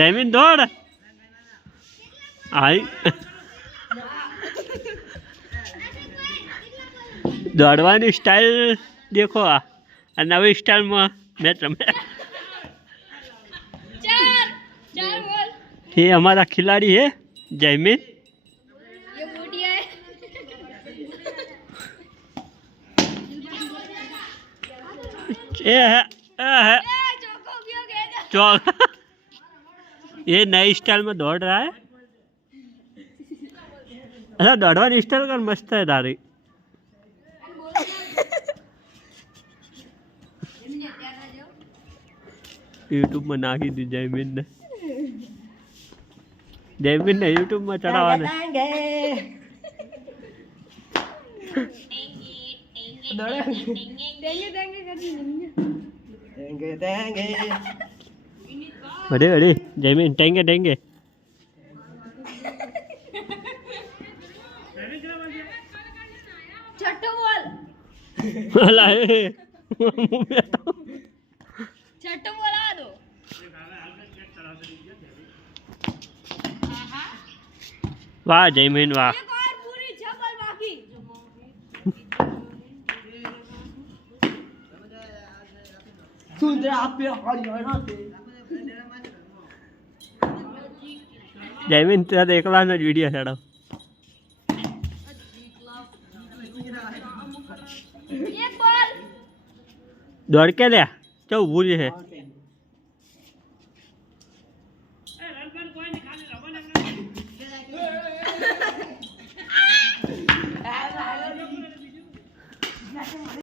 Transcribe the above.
જયમીન દોડ આઈ દોડવાની સ્ટાઇલ દેખો આ આ નવી સ્ટાઇલમાં મેચ રમે ચાર ચાર બોલ ये हमारा खिलाड़ी है जयमीन ये बूढ़िया है ये है ये है ए चौको क्यों गए थे चौक ये नई स्टाइल में दौड़ रहा है अच्छा दौड़वानी स्टाइल कर मस्त है तारी યુટ્યુબમાં નાખી દીધી જયમીનને જયમીનને યુટ્યુબમાં ચડાવવાને देंगे देंगे कर देंगे बड़े बड़े जयमीन टेंगे टेंगे वाह जयमीन वाह। सुंदर आप पे हरियाणा से જયમીન ત્યાં તો એકલાનો જ વીડિયો ચડાવ. દોડ કે લે ચૌ ભૂરી છે.